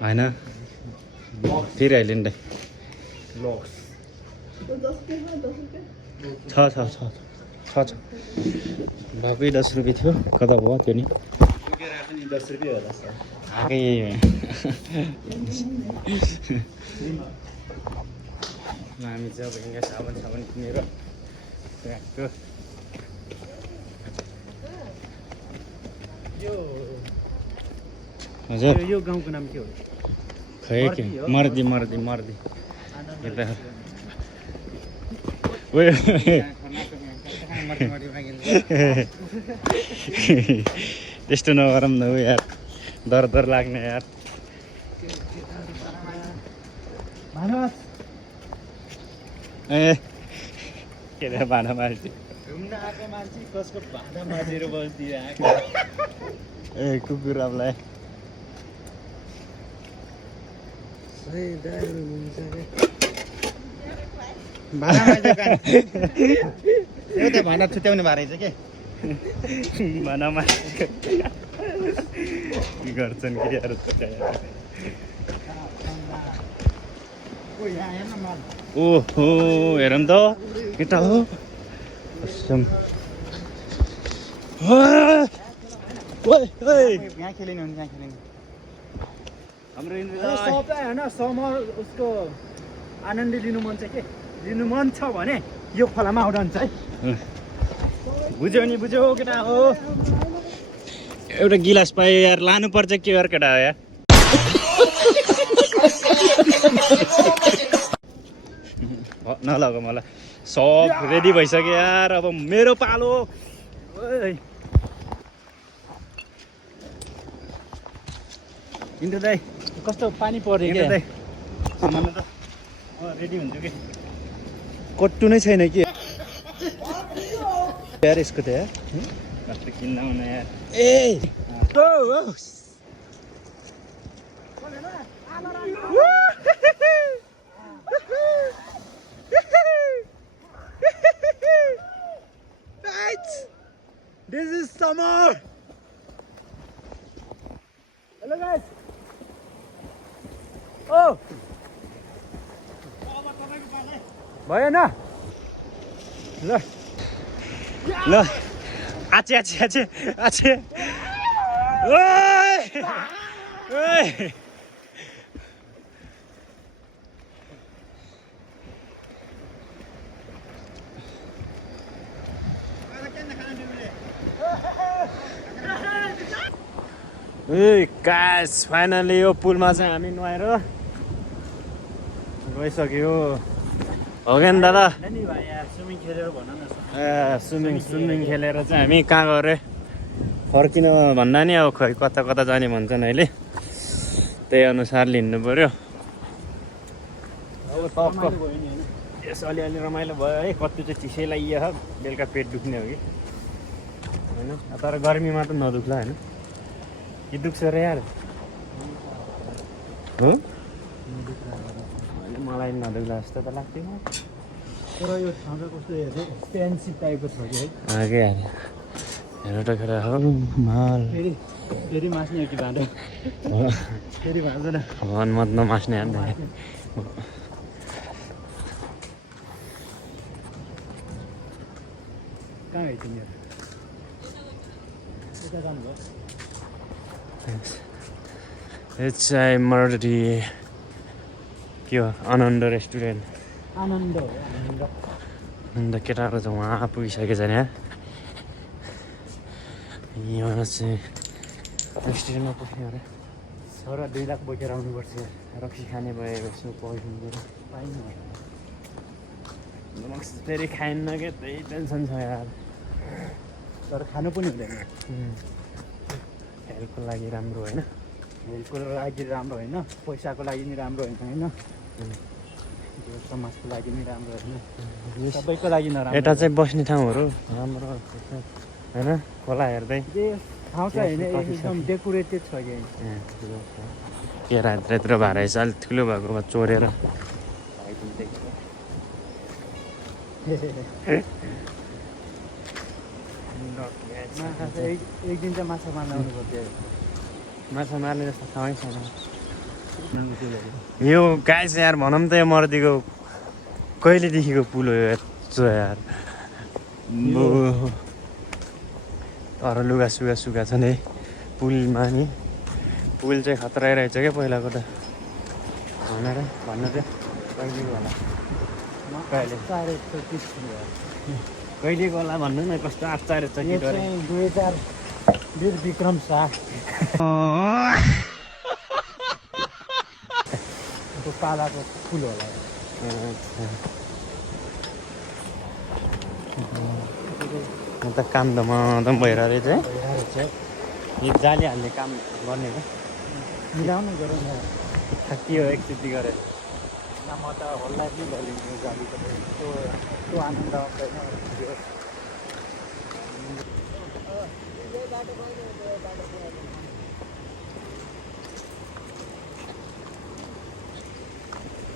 होइन फेरि अहिले नि छ भएकै 10 रुपियाँ थियो कता भयो त्यो नि 10 रुपियाँ होला सर आएकै हामी चाहिँ अब यहाँ साबुन किनेर ट्याक्क हजुर यो गाउँको नाम के हो खै के मर्दी यता ओए त्यस्तो नगरौँ न यार डर लाग्ने यार ए के रे भाँडा मान्छे घुम्न आएको मान्छे कसको भाँडा माझेर बस्दिरहेको ए कुकुरलाई एउटा भाँडा छुट्याउने भए रहेछ के भाँडा मान्छे के गर्छन् के यार ओहो हेरौँ त केटा हो यहाँ खेलिनु हुन्छ यहाँ खेलिनु हाम्रो सबलाई होइन समर उसको आनन्द लिनु मन छ के लिनु मन छ भने यो खोलामा आउनुहुन्छ है बुझ्यौ नि बुझ्यौ केटा हो एउटा गिलास पायो यार लानुपर्छ के यार केटा हो यार नलग मलाई सब रेडी भइसक्यो यार अब मेरो पालो इन्टु दाइ कस्तो पानी पर्यो इन्टु क्या दाइ सामान त रेडी हुन्छु कि कट्टु नै छैन कि यार यसको त यार कस्तो किन्न हुन यार ए This is summer. Hello guys. Oh. भएन ल ल आचे ओइ ओइ ए गाइस फाइनली यो पुलमा चाहिँ हामी नुहाएर गइसक्यो हो क्या नि दादा स्विमिङ खेलेर भन न स्विमिङ खेलेर चाहिँ हामी कहाँ गरे फर्किन भन्दा नि अब खै कता जाने भन्छन् अहिले त्यही अनुसार लिनु पर्यो अब टक्क यस अलिअलि रमाइलो भयो है कति चाहिँ चिसै लागियो बेलुका पेट दुख्ने हो कि होइन तर गर्मीमा त नदुख्ला होइन कि दुख्छ रे यार हो मलाई नदुख्ला जस्तो त लाग्थ्यो तर यो ठाउँ कस्तो एक्सपेन्सिभ टाइपको छ कि है के यार हेर त खेर हो माल फेरि मास्ने हो कि भाँडो फेरि भाँच्दैन मत नमास्ने अन्त कहाँ है तिमीहरू यता जानुभयो मर्डी के हो आनन्द रेस्टुरेन्ट आनन्द हो अन्त केटाहरू चाहिँ उहाँ पुगिसकेको छैन यहाँ चाहिँ रेस्टुरेन्टमा पुग्यो अरे छोरा 2 लाख बोकेर आउनुपर्छ रक्सी खाने भयो यसो पढ्नु पाइनु फेरि खाइन्न क्या त्यही टेन्सन छ यार तर खानु पनि हुँदैन हेल्थको लागि राम्रो होइन हेल्थको लागि राम्रो होइन पैसाको लागि नि राम्रो होइन समाजको लागि नि राम्रो होइन सबैको लागि नराम्रो यता चाहिँ बस्ने ठाउँहरू राम्रो होइन खोला हेर्दै ठाउँ चाहिँ होइन एकदम डेकोरेटेड छ कि केरा यत्रो भएर रहेछ अलिक ठुलो भएकोमा चोरेर एक दिन चाहिँ माछा मार्न आउनु पर्थ्यो माछा मार्ने जस्तो ठाउँै छैन यो गाइस यार भनौँ त यो मर्दीको कहिलेदेखिको पुल हो यो यार तर लुगा सुगा सुगा छ नि पुलमा नि पुल चाहिँ खतरा रहेछ क्या पहिलाको त भनेर भन्नु चाहिँ कहिलेको होला कहिलेको होला भन्नु न कस्तो आश्चर्यचकित गरे 2020 विक्रम शाह पालाको पुल होला त काम धमाधम भइरहेको रहेछ है यो जाली हाल्ने काम गर्ने त मिलाउनु गरौँ न थाकियो एकचोटि गरेर म त होला नि भलिदिनु गाडीको त्यो आनन्द आउँदैन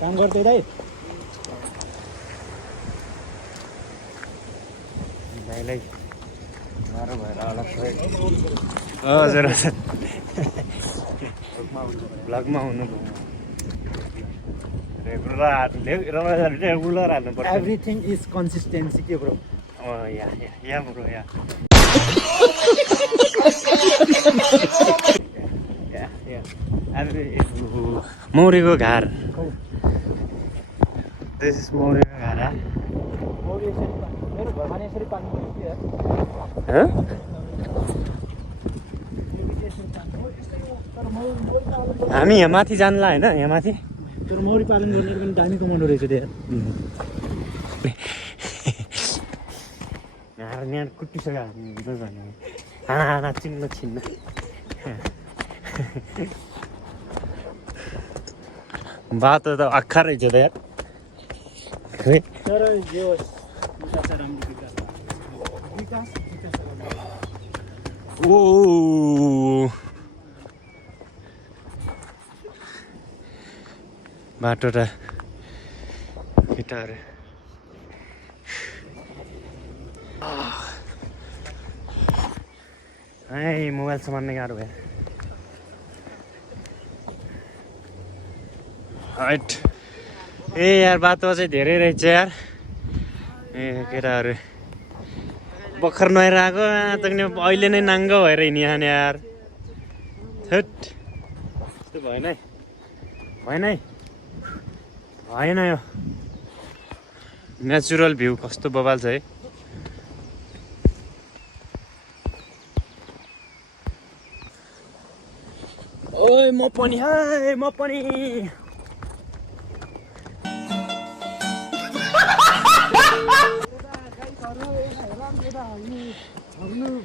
काम गर्थ्यो दाइ भाइलाई गाह्रो भएर होला हजुर हजुर भ्लगमा हुनुभयो रेगुलर हाल्नु पर्छ एभ्रिथिङ इज कन्सिस्टेन्सी के ब्रो या ब्रो मौरीको घार दिस इज मौरीको घार मेरो घरमा यसरी पानी हामी यहाँ माथि जान्ला होइन यहाँ माथि तर मौरी पालन गर्ने पनि दामी कमाउनु रहेछ त्यहाँ यहाँ कुटिसक्यो खाना चिन्न छिन्न बाटो त अख्खा रहेछ त यार खै तर यो विकास राम्रो विकास ओ बाटो र केटाहरू मोबाइल समात्ने गाह्रो भयो हाइट ए यार बाटो चाहिँ धेरै रहेछ यार ए केटाहरू भर्खर नुहाएर आएको अहिले नै नाङ्गो भएर हिँडिहाल्ने यार थेट त्यस्तो भएन है भएन यो नेचुरल भ्यू कस्तो बबाल छ है ओइ म पनि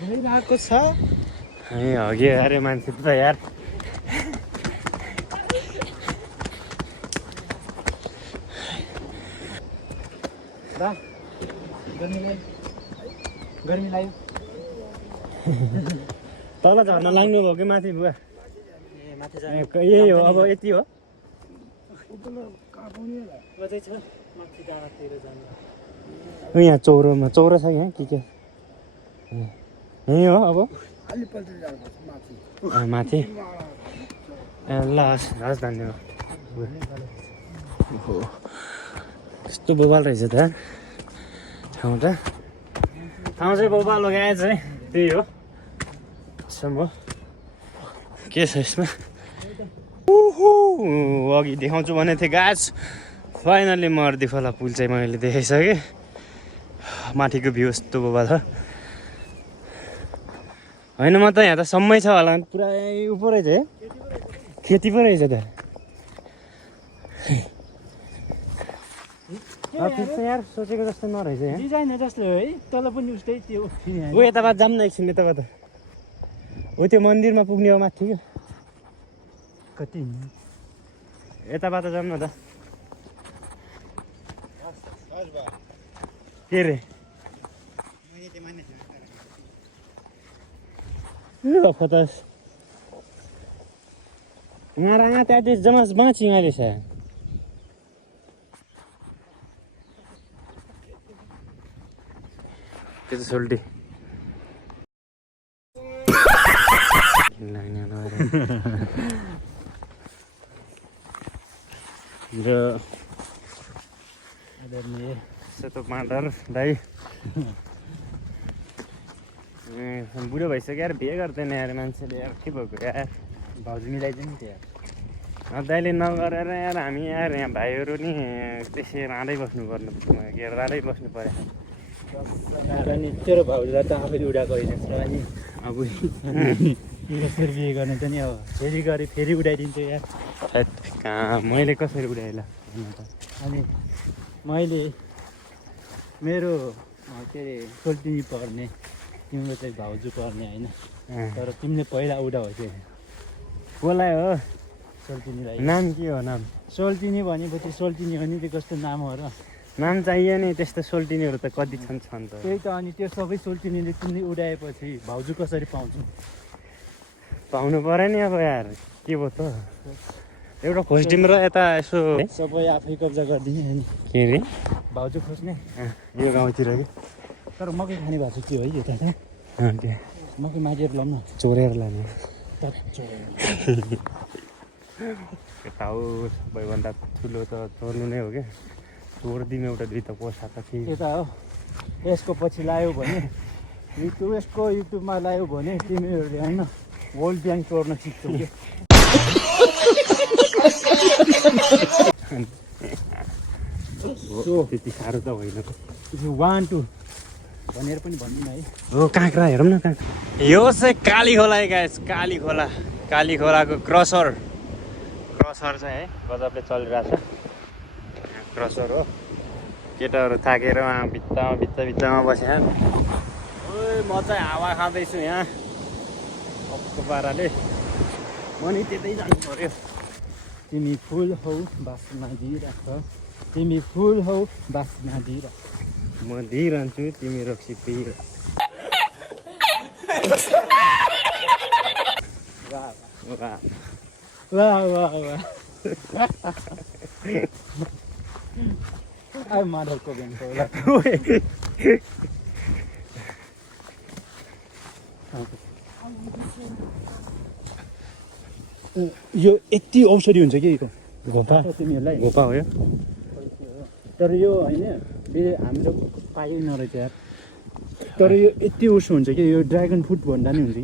भइरहेको छ हग्यो अरे मान्छे त यार गर्मी लाग्यो तल झर्न लाग्नु भयो कि माथि बुवा माथि यही हो अब यति हो यहाँ चौरोमा चौरो छ यहाँ के यही हो अब माथि ए ल हस् धन्यवाद यस्तो बोबाल रहेछ त ठाउँ चाहिँ बोबाल हो गाएछ है त्यही हो सम्भव के छ यसमा अघि देखाउँछु भनेको थिएँ गाछ फाइनल्ली मर्दी खोला पुल चाहिँ मैले देखाइसकेँ माथिको भ्यू यस्तो बोबा छ होइन म त यहाँ त सम्मै छ होला पुरै उप रहेछ है खेती पो रहेछ त यार सोचेको जस्तो नरहेछ यहाँ डिजाइन जस्तो है तल पनि उस्तै त्यो ऊ यताबाट जाऊँ न एकछिन यताबाट हो त्यो मन्दिरमा पुग्ने हो माथि क्या कति यताबाट जाऊँ न त के रे फतस यहाँ त्यहाँ जमा बाँची यहाँ रहेछ त्यो चाहिँ सोल्टी र आदरणीय सेतो पाँडर दाइ बुढो भइसक्यो यार बिहे गर्दैन यार मान्छेले यार के भएको यार भाउजू मिलाइदिनु नि यार दाइले नगरेर यार हामी यार यहाँ भाइहरू नि त्यसै राँदै बस्नुपर्ने के राँदै बस्नु पऱ्यो अनि तेरो भाउजूलाई त आफैले उडाएको होइन अनि अब कसरी बिहे गर्नु त नि अब फेरि गरी फेरि उडाइदिन्छु यार कहाँ मैले कसरी उडाएला अनि मैले मेरो के अरे सोल्टिनी पर्ने तिम्रो चाहिँ भाउजू पर्ने होइन तर तिमीले पहिला उडाएको थियो कसलाई हो सोल्टिनीलाई नाम के हो नाम सोल्टिनी भनेपछि सोल्टिनी हो नि त्यो कस्तो नाम हो र नाम चाहियो नि त्यस्तो सोल्टिनीहरू त कति छन् त त्यही त अनि त्यो सबै सोल्टिनीले तिमीले उडाएपछि भाउजू कसरी पाउँछौ पाउनु पऱ्यो नि अब यार के भयो त एउटा खोजिदिउँ र यता यसो सबै आफै कब्जा गरिदिने अनि के अरे भाउजू खोज्ने यो गाउँतिर कि तर मकै खाने भएको छ के हो है यता त मकै मागेर लाउँ न चोरेर लाने त यता हो सबैभन्दा ठुलो त चोर्नु नै हो क्या चोरिदिउँ एउटा दुई त पोसा त के त्यता हो यसको पछि लायो भने यसको युट्युबमा लायो भने तिमीहरूले होइन वर्ल्ड ब्याङ्क चोर्न सिक्छौ कि त्यति साह्रो त होइन 1 2 भनेर पनि भन्नु न है हो काँक्रा हेरौँ न काँक्रा यो चाहिँ काली खोला है गाइस काली खोलाको क्रसर चाहिँ है गजबले चलिरहेको छ क्रसर हो केटाहरू थाकेर उहाँ भित्तामा बस्या म चाहिँ हावा खाँदैछु यहाँ कस्तो पाराले म नि त्यतै जानु पर्यो तिमी फुल हौ बासना दिइराख तिमी फुल हौ बासना दिइराख म दिइरहन्छु तिमी रक्सी पिएर वाह वाह वाह ai mother को बेनको यो यति औषधि हुन्छ कि यो घोपा तिमीहरूलाई घोपा हो यो तर यो होइन फेरि हाम्रो पाइँदैन रहेछ यार तर यो यति उसो हुन्छ कि यो ड्रागन फ्रुट भन्दा नि हुन्छ कि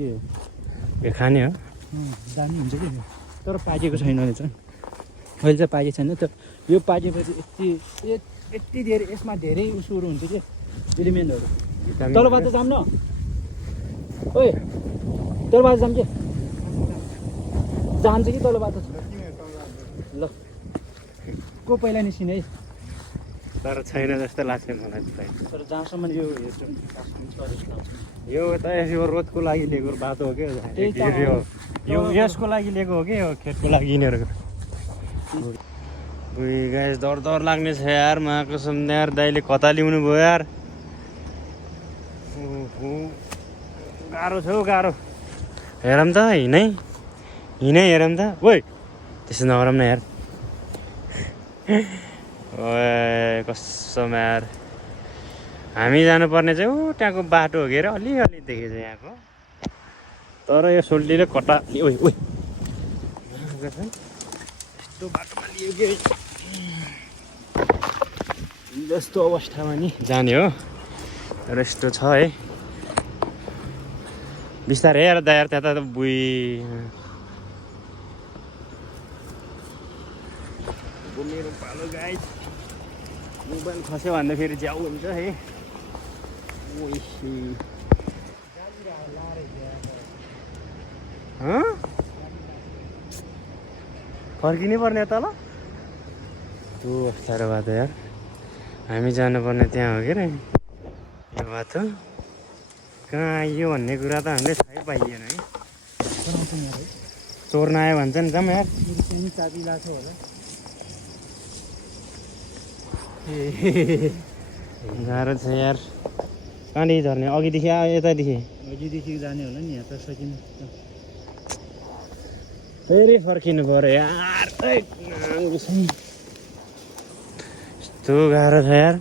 यो खाने हो दामी हुन्छ कि तर पाकेको छैन रहेछ अहिले चाहिँ पाकेको छैन तर यो पाकेपछि यति धेरै यसमा धेरै उसहरू हुन्छ कि एलिमेन्टहरू तलबाट जाम न ओए तलबाट जाम के जान्छ कि तलबाट ल को पहिला निस्किने है तर छैन जस्तो लाग्छ मलाई तर जहाँसम्म यो हेर्छु यो त यो रोदको लागि लिएको बाटो हो क्या यो यसको लागि लिएको हो कि यो खेतको लागि यिनीहरूको गाइस डर लाग्ने छ यार माको यार दाइले कता ल्याउनु भयो यार गाह्रो छ हौ गाह्रो हेरौँ त हिँडै हेरौँ त ओइ त्यसो नगरौँ न यार ओए कसम यार हामी जानुपर्ने चाहिँ ऊ त्यहाँको बाटो हो कि अरे अलिअलि देखेछ यहाँको तर यो सोल्टीले कता ओइ यस्तो बाटोमा लियो कि जस्तो अवस्थामा नि जाने हो र यस्तो छ है बिस्तारै हेर दायार त्यता त बुई मेरो पालो गाइस मोबाइल खस्यो भन्दा फेरि ज्याउ हुन्छ है फर्किनै पर्ने तल त्यो अप्ठ्यारो बाटो यार हामी जानुपर्ने त्यहाँ हो कि रे यो बाटो कहाँ आइयो भन्ने कुरा त हामीले थाहै पाइएन है चोर्न आयो भन्छ नि जाम यार चाबी लाग्छ होला गाह्रो छ यार कहाँदेखि झर्ने अघिदेखि यतादेखि अघिदेखि जाने होला नि यहाँ त सकिन फेरि फर्किनु पऱ्यो यार यस्तो गाह्रो छ यार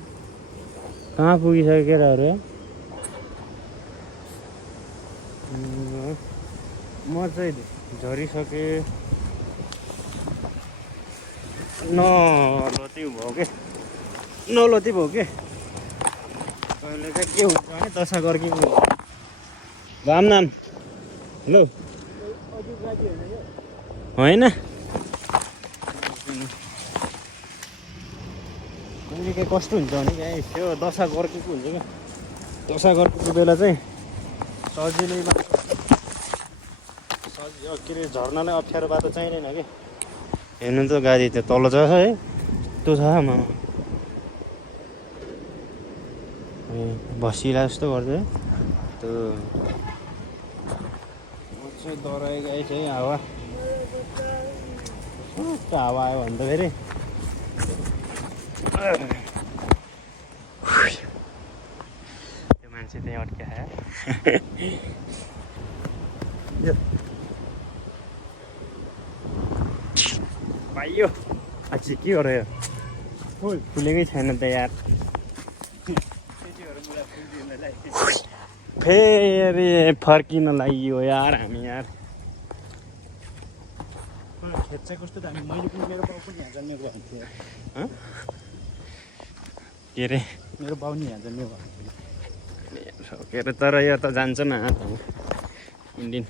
कहाँ पुगिसक्यो केटाहरू म चाहिँ झरिसकेँ नलती भयो के नलती भयो के कहिले चाहिँ के हुन्छ भने दशा गर्की राम नाम हेलो होइन कहिले के कस्तो हुन्छ भने क्या त्यो दशा गर्कीको हुन्छ क्या दशा गर्कीको बेला चाहिँ सजिलैमा के अरे झर्नलाई अप्ठ्यारो बाटो चाहिँदैन कि हेर्नु त गाडी त्यो तल छ है त्यो छ आमा बसिला जस्तो गर्छ है त्यो चाहिँ डराइ गाई चाहिँ हावा हावा आयो भने त फेरि त्यो मान्छे त्यहीँ अड्क्या पाइयो अझै के हो र यो फुलेकै छैन त यार फेरि फर्किन लाग्यो यार हामी यार खेच्चा कस्तो दामी मैले पनि मेरो बाउ पनि यहाँ जन्मेको भन्थेँ के अरे मेरो बाउ नि यहाँ जन्मेको भन्थ्यो के अरे तर यो त जान्छ न इन्डियन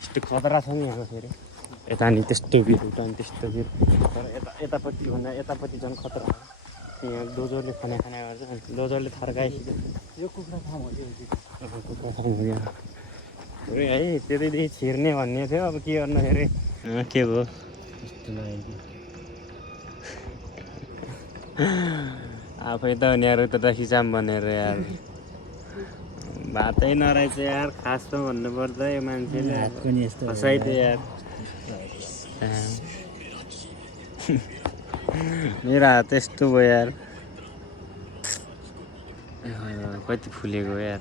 यस्तो खतरा छ नि यहाँ फेरि यता नि त्यस्तो भिड उता नि त्यस्तो भिड तर यतापट्टि भन्दा यतापट्टि झन् खतरा यहाँ डोजरले खाना गर्छ डोजरले थर्काइसक्यो यो कुखुरा फार्म हो कुखुरा फार्म हो यहाँ है त्यतैदेखि छिर्ने भन्ने थियो अब के गर्नु फेरि के भयो आफै त उनीहरू त खिचाम भनेर यार भातै नरहेछ यार खासमा भन्नुपर्दा यो मान्छेले हँसाइदियो यार मेरो हात यस्तो भयो यार कति फुलेको यार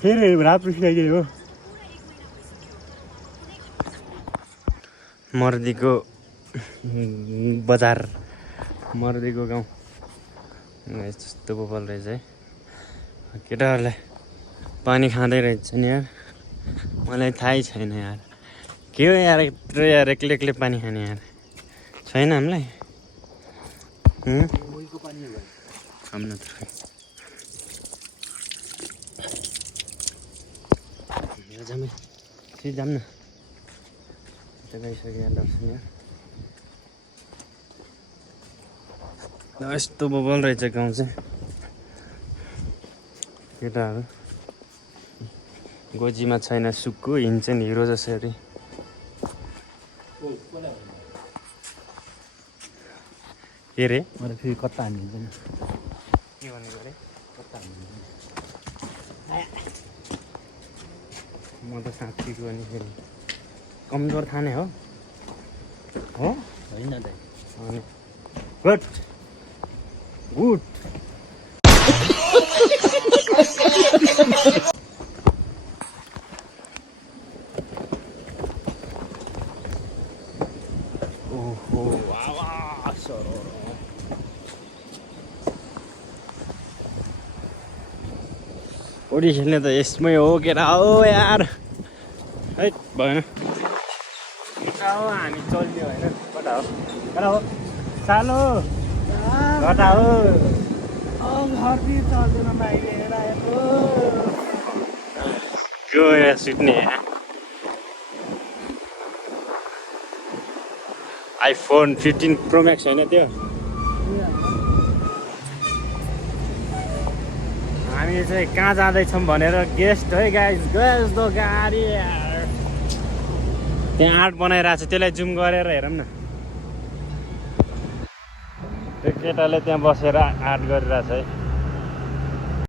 फेरि रात उठिसक्यो हो मर्दीको बजार मर्दीको गाउँ यस्तो बोपल रहेछ है केटाहरूलाई पानी खाँदै रहेछ नि यार मलाई थाहै छैन यार के हो यार यत्रो यार एक्लै एक्लै पानी खाने यार छैन हामीलाई खाऊँ न त जामै फेरि जाऊँ न यता गइसक्यो यार दर्शन यार यस्तो बोबल रहेछ गाउँ चाहिँ केटाहरू गोजीमा छैन सुक्कु हिँड्छन् हिरो जसरी के रे मैले फेरि कता हानिदिन्छ नि के भनेको अरे कता हानिदिन्छ म त साँच्चीको अनि फेरि कमजोर खाने हो होइन दाइ अनि गुड गुड ओहो आवाज पौडी खेल्ने त यसमै हो केटा हो यार है भएन हो हामी चल्ने होइन कता हो सानो कता हो घरतिर चल्दैन बाहिर आएको गयो सुत्ने आइफोन 15 प्रो म्याक्स होइन त्यो हामी चाहिँ कहाँ जाँदैछौँ भनेर गेस्ट है गाइस गयो जस्तो गाडी त्यहाँ आर्ट बनाइरहेको छ त्यसलाई जुम गरेर हेरौँ न त्यो केटाले त्यहाँ बसेर आर्ट गरिरहेछ है